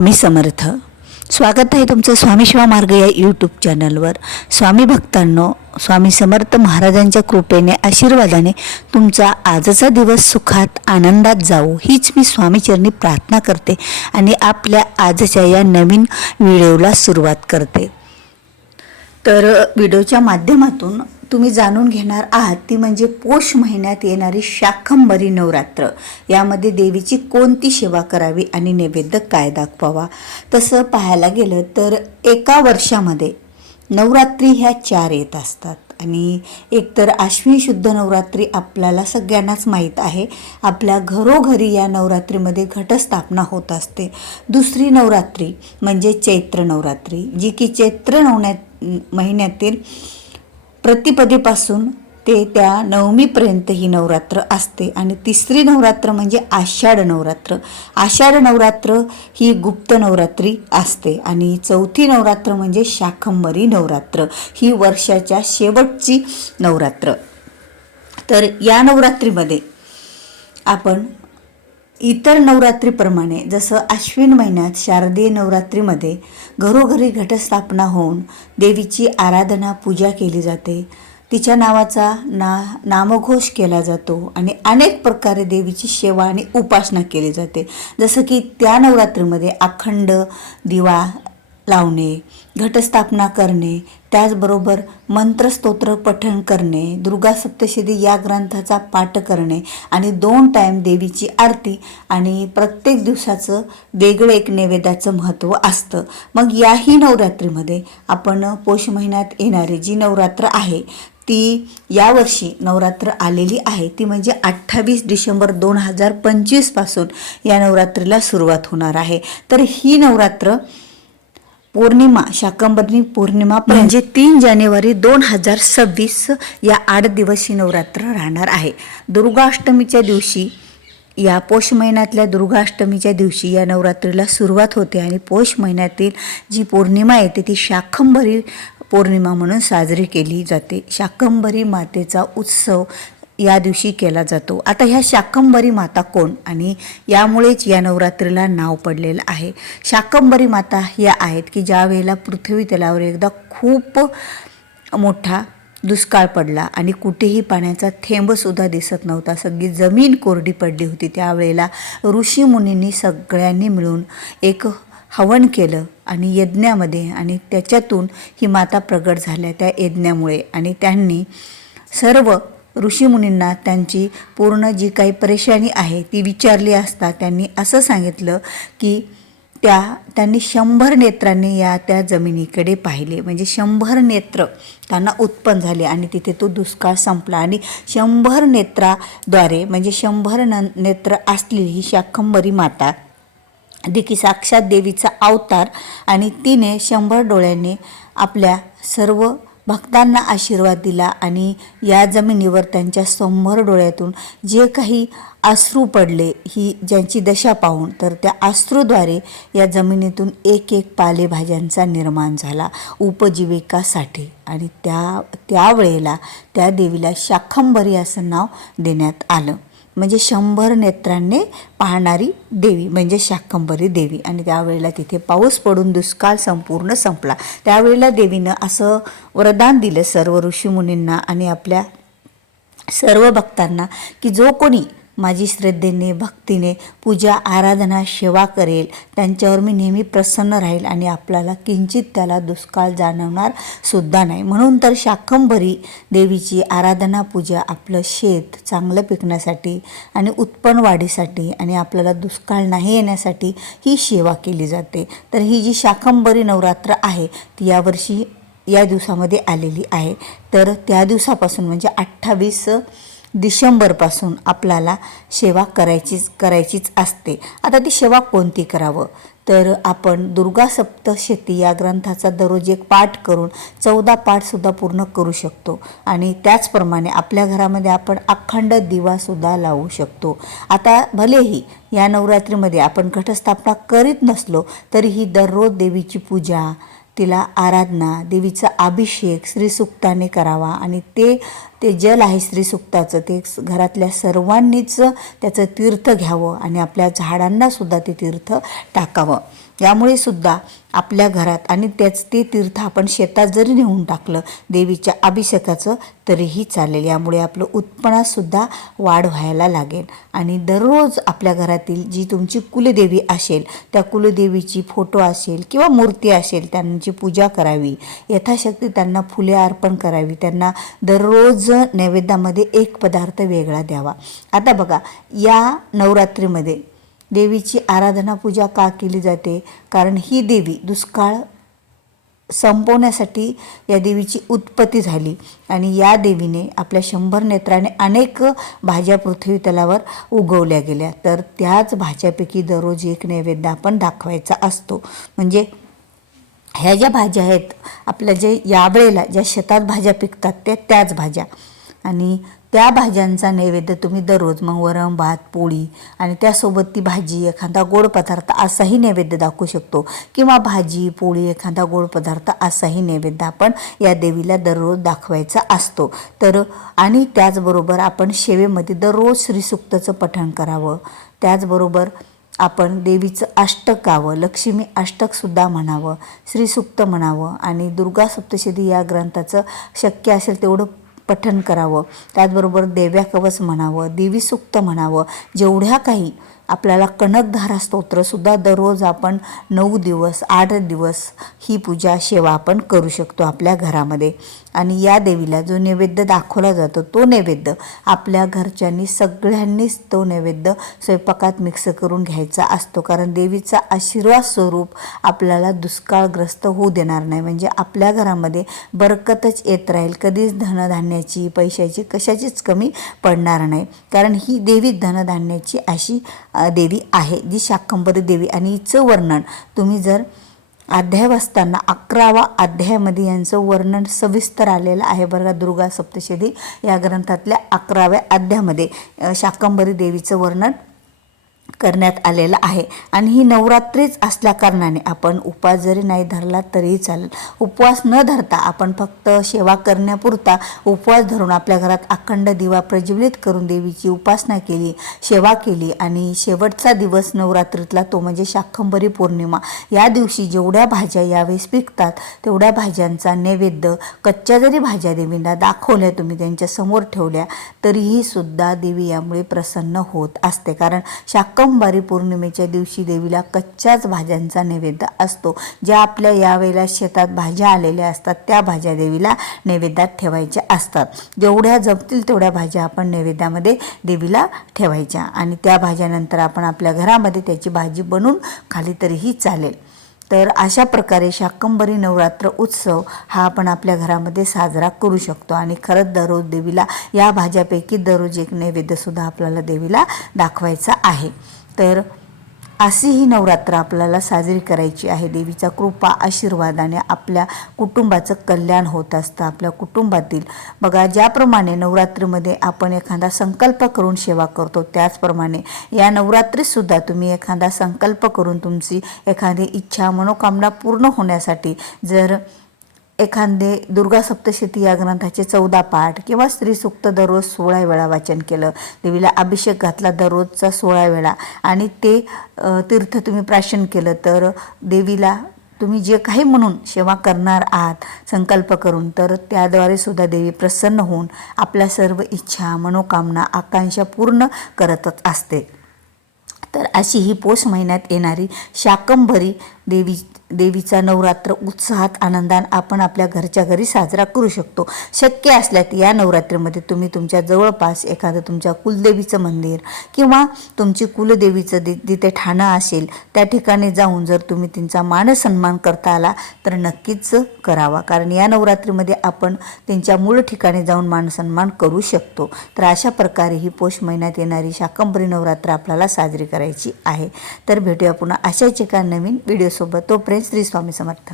मी समर्थ. स्वागत आहे तुमचं स्वामी शिवा मार्ग या यूट्यूब चॅनलवर स्वामी भक्तांनो स्वामी समर्थ महाराजांच्या कृपेने आशीर्वादाने तुमचा आजचा दिवस सुखात आनंदात जावो हीच मी स्वामीचरणी प्रार्थना करते आणि आपल्या आजच्या या नवीन व्हिडिओला सुरुवात करते. तर व्हिडिओच्या माध्यमातून तुम्ही जाणून घेणार आहात ती म्हणजे पोष महिन्यात येणारी शाखंबरी नवरात्र. यामध्ये देवीची कोणती सेवा करावी आणि नैवेद्य काय दाखवावा? तसं पाहायला गेलं तर एका वर्षामध्ये नवरात्री ह्या चार येत असतात. आणि एकतर आश्विन शुद्ध नवरात्री आपल्याला सगळ्यांनाच माहीत आहे. आपल्या घरोघरी या नवरात्रीमध्ये घटस्थापना होत असते. दुसरी नवरात्री म्हणजे चैत्र नवरात्री जी की चैत्र नवन्या महिन्यातील प्रतिपदेपासून ते त्या नवमीपर्यंत ही नवरात्र असते. आणि तिसरी नवरात्र म्हणजे आषाढ नवरात्र. आषाढ नवरात्र ही गुप्त नवरात्री असते. आणि चौथी नवरात्र म्हणजे शाखंबरी नवरात्र. ही वर्षाच्या शेवटची नवरात्र. तर या नवरात्रीमध्ये आपण इतर नवरात्रीप्रमाणे जसं आश्विन महिन्यात शारदीय नवरात्रीमध्ये घरोघरी घटस्थापना होऊन देवीची आराधना पूजा केली जाते. तिच्या नावाचा ना नामघोष केला जातो आणि अनेक प्रकारे देवीची सेवा आणि उपासना केली जाते. जसं की त्या नवरात्रीमध्ये अखंड दिवा लावणे घटस्थापना करणे त्याचबरोबर मंत्रस्तोत्र पठण करणे दुर्गा सप्तशती या ग्रंथाचा पाठ करणे आणि दोन टाईम देवीची आरती आणि प्रत्येक दिवसाचं वेगळं एक नैवेद्याचं महत्त्व असतं. मग याही नवरात्रीमध्ये आपण पौष महिन्यात येणारी जी नवरात्र आहे ती यावर्षी नवरात्र आलेली आहे. ती म्हणजे अठ्ठावीस डिसेंबर दोन हजार पंचवीसपासून या नवरात्रीला सुरुवात होणार आहे. तर ही नवरात्र पौर्णिमा शाकंबरी पौर्णिमा म्हणजे तीन जानेवारी दोन हजार सव्वीस या आठ दिवशी नवरात्र राहणार आहे. दुर्गाष्टमीच्या दिवशी या पौष महिन्यातल्या दुर्गाष्टमीच्या दिवशी या नवरात्रीला सुरुवात होते आणि पौष महिन्यातील जी पौर्णिमा येते ती शाकंभरी पौर्णिमा म्हणून साजरी केली जाते. शाकंभरी मातेचा उत्सव या दिवशी केला जातो. आता ह्या शाकंबरी माता कोण? आणि यामुळेच या नवरात्रीला नाव पडलेलं आहे. शाकंबरी माता ह्या आहेत की ज्या वेळेला पृथ्वी तलावर एकदा खूप मोठा दुष्काळ पडला आणि कुठेही पाण्याचा थेंबसुद्धा दिसत नव्हता. सगळी जमीन कोरडी पडली होती. त्यावेळेला ऋषीमुनींनी सगळ्यांनी मिळून एक हवन केलं आणि यज्ञामध्ये आणि त्याच्यातून ही माता प्रगट झाल्या त्या यज्ञामुळे. आणि त्यांनी सर्व ऋषीमुनींना त्यांची पूर्ण जी काही परेशानी आहे ती विचारली असता त्यांनी असं सांगितलं की त्या त्यांनी शंभर नेत्रांनी या त्या जमिनीकडे पाहिले. म्हणजे शंभर नेत्र त्यांना उत्पन्न झाले आणि तिथे तो दुष्काळ संपला. आणि शंभर नेत्राद्वारे म्हणजे शंभर न नेत्र असलेली ही शाखंबरी माता देखी साक्षात देवीचा अवतार आणि तिने शंभर डोळ्यांनी आपल्या सर्व भक्तांना आशीर्वाद दिला आणि या जमिनीवर त्यांच्यासमोर डोळ्यातून जे काही अश्रू पडले ही ज्यांची दशा पाहून तर त्या अश्रूद्वारे या जमिनीतून एक एक पालेभाज्यांचा निर्माण झाला उपजीविकासाठी. आणि त्या त्यावेळेला त्या देवीला शाखंबरी असं नाव देण्यात आलं. म्हणजे शंभर नेत्रांनी पाहणारी देवी म्हणजे शाकंभरी देवी. आणि त्यावेळेला तिथे पाऊस पडून दुष्काळ संपूर्ण संपला. त्यावेळेला देवीनं असं वरदान दिलं सर्व ऋषीमुनींना आणि आपल्या सर्व भक्तांना की जो कोणी माझी श्रद्धेने भक्तीने पूजा आराधना सेवा करेल. त्यांच्यावर मी नेहमी प्रसन्न राहील आणि आपल्याला किंचित त्याला दुष्काळ जाणवणार सुद्धा नाही. म्हणून तर शाकंभरी देवीची आराधना पूजा आपलं शेत चांगलं पिकण्यासाठी आणि उत्पन्न वाढीसाठी आणि आपल्याला दुष्काळ नाही येण्यासाठी ही सेवा केली जाते. तर ही जी शाकंभरी नवरात्र आहे ती यावर्षी या दिवसामध्ये आलेली आहे. तर त्या दिवसापासून म्हणजे अठ्ठावीस डिसेंबरपासून आपल्याला सेवा करायचीच करायचीच असते. आता ती सेवा कोणती करावं? तर आपण दुर्गा सप्तशती या ग्रंथाचा दररोज एक पाठ करून चौदा पाठसुद्धा पूर्ण करू शकतो. आणि त्याचप्रमाणे आपल्या घरामध्ये आपण अखंड दिवासुद्धा लावू शकतो. आता भलेही या नवरात्रीमध्ये आपण घटस्थापना करीत नसलो तरीही दररोज देवीची पूजा तिला आराधना देवीचा अभिषेक श्रीसुक्ताने करावा आणि ते ते जल आहे श्रीसुक्ताचं ते घरातल्या सर्वांनीच त्याचं तीर्थ घ्यावं आणि आपल्या झाडांनासुद्धा ते तीर्थ टाकावं. यामुळे सुद्धा आपल्या घरात आणि त्याच ते तीर्थ आपण शेतात जरी नेऊन टाकलं देवीच्या अभिषेकाचं तरीही चालेल. यामुळे आपलं उत्पन्नातसुद्धा वाढ व्हायला लागेल. आणि दररोज आपल्या घरातील जी तुमची कुलदेवी असेल त्या कुलदेवीची फोटो असेल किंवा मूर्ती असेल त्यांची पूजा करावी. यथाशक्ती त्यांना फुले अर्पण करावी. त्यांना दररोज नैवेद्यामध्ये एक पदार्थ वेगळा द्यावा. आता बघा या नवरात्रीमध्ये देवीची आराधना पूजा का केली जाते? कारण ही देवी दुष्काळ संपवण्यासाठी या देवीची उत्पत्ती झाली. आणि या देवीने आपल्या शंभर नेत्राने अनेक भाज्या पृथ्वी तलावर उगवल्या गेल्या. तर त्याच भाज्यापैकी दररोज एक नैवेद्य आपण दाखवायचा असतो. म्हणजे ह्या ज्या भाज्या आहेत आपल्या जे यावेळेला ज्या शेतात भाज्या पिकतात त्या त्याच भाज्या. आणि त्या भाज्यांचा नैवेद्य तुम्ही दररोज मग वरण भात पोळी आणि त्यासोबत ती भाजी एखादा गोड पदार्थ असाही नैवेद्य दाखवू शकतो. किंवा भाजी पोळी एखादा गोड पदार्थ असाही नैवेद्य आपण या देवीला दररोज दाखवायचा असतो. तर आणि त्याचबरोबर आपण शेवेमध्ये दररोज श्रीसुक्तचं पठण करावं. त्याचबरोबर आपण देवीचं अष्टक गावं लक्ष्मी अष्टकसुद्धा म्हणावं श्रीसुक्त म्हणावं आणि दुर्गा सप्तशती या ग्रंथाचं शक्य असेल तेवढं पठन करावं. त्याचबरोबर देव्या कवच म्हणावं देवीसुक्त म्हणावं जेवढ्या काही आपल्याला कनकधारा स्तोत्रसुद्धा दररोज आपण नऊ दिवस आठ दिवस ही पूजा सेवा आपण करू शकतो आपल्या घरामध्ये. आणि या देवीला जो नैवेद्य दाखवला जातो तो नैवेद्य आपल्या घरच्यांनी सगळ्यांनीच तो नैवेद्य स्वयंपाकात मिक्स करून घ्यायचा असतो. कारण देवीचा आशीर्वाद स्वरूप आपल्याला दुष्काळग्रस्त होऊ देणार नाही. म्हणजे आपल्या घरामध्ये बरकतच येत राहील. कधीच धनधान्याची पैशाची कशाचीच कमी पडणार नाही. कारण ही देवी धनधान्याची अशी देवी आहे जी शाकंभरी देवी. आणि हिचं वर्णन तुम्ही जर अध्याय वाचताना अकरावा अध्यायामध्ये यांचं वर्णन सविस्तर आलेलं आहे बरं का दुर्गा सप्तशती या ग्रंथातल्या अकराव्या अध्यायामध्ये शाकंभरी देवीचं वर्णन. करण्यात आलेला आहे. आणि ही नवरात्रीच असल्याकारणाने आपण उपवास जरी नाही धरला तरीही चालेल. उपवास न धरता आपण फक्त सेवा करण्यापुरता उपवास धरून आपल्या घरात अखंड दिवा प्रज्वलित करून देवीची उपासना केली सेवा केली आणि शेवटचा दिवस नवरात्रीतला तो म्हणजे शाकंभरी पौर्णिमा. या दिवशी जेवढ्या भाज्या यावेळेस पिकतात तेवढ्या भाज्यांचा नैवेद्य कच्च्या जरी भाज्या देवींना दाखवल्या तुम्ही त्यांच्यासमोर ठेवल्या तरीही सुद्धा देवी यामुळे प्रसन्न होत असते. कारण शाकंबारी पौर्णिमेच्या दिवशी देवीला कच्च्याच भाज्यांचा नैवेद्य असतो. ज्या आपल्या यावेळेला शेतात भाज्या आलेल्या असतात त्या भाज्या देवीला नैवेद्यात ठेवायच्या असतात. जेवढ्या जमतील तेवढ्या भाज्या आपण नैवेद्यामध्ये देवीला ठेवायच्या आणि त्या भाज्यानंतर आपण आपल्या घरामध्ये त्याची भाजी बनवून खाली तरीही चालेल. तर अशा प्रकारे शाकंभरी नवरात्र उत्सव हा आपण आपल्या घरामध्ये साजरा करू शकतो. आणि खरंच दररोज देवीला या भाज्यापैकी दररोज एक नैवेद्यसुद्धा आपल्याला देवीला दाखवायचा आहे. तर अशी ही नवरात्र आपल्याला साजरी करायची आहे. देवीचा कृपा आशीर्वादाने आपल्या कुटुंबाचं कल्याण होत असतं. आपल्या कुटुंबातील बघा ज्याप्रमाणे नवरात्रीमध्ये आपण एखादा संकल्प करून सेवा करतो त्याचप्रमाणे या नवरात्रीतसुद्धा तुम्ही एखादा संकल्प करून तुमची एखादी इच्छा मनोकामना पूर्ण होण्यासाठी जर एखादे दुर्गा सप्तशती या ग्रंथाचे चौदा पाठ किंवा स्त्रीसूक्त दररोज सोळा वेळा वाचन केलं. देवीला अभिषेक घातला दररोजचा सोळा वेळा आणि ते तीर्थ तुम्ही प्राशन केलं तर देवीला तुम्ही जे काही म्हणून सेवा करणार आहात संकल्प करून तर त्याद्वारे सुद्धा देवी प्रसन्न होऊन आपल्या सर्व इच्छा मनोकामना आकांक्षा पूर्ण करतच असते. तर अशी ही पौष महिन्यात येणारी शाकंभरी देवी देवीचा नवरात्र उत्साहात आनंदान आपण आपल्या घरच्या घरी साजरा करू शकतो. शक्य असल्यास या नवरात्रीमध्ये तुम्ही तुमच्या जवळपास एखादं तुमच्या कुलदेवीचं मंदिर किंवा तुमची कुलदेवीचं दि जिथे ठाणं असेल त्या ठिकाणी जाऊन जर तुम्ही त्यांचा मानसन्मान करता आला तर नक्कीच करावा. कारण या नवरात्रीमध्ये आपण त्यांच्या मूळ ठिकाणी जाऊन मानसन्मान करू शकतो. तर अशा प्रकारे ही पौष महिन्यात येणारी शाकंभरी नवरात्र आपल्याला साजरी करायची आहे. तर भेटूया पुन्हा अशाच एका नवीन व्हिडिओसोबत. तोपर्यंत श्री स्वामी समर्थ.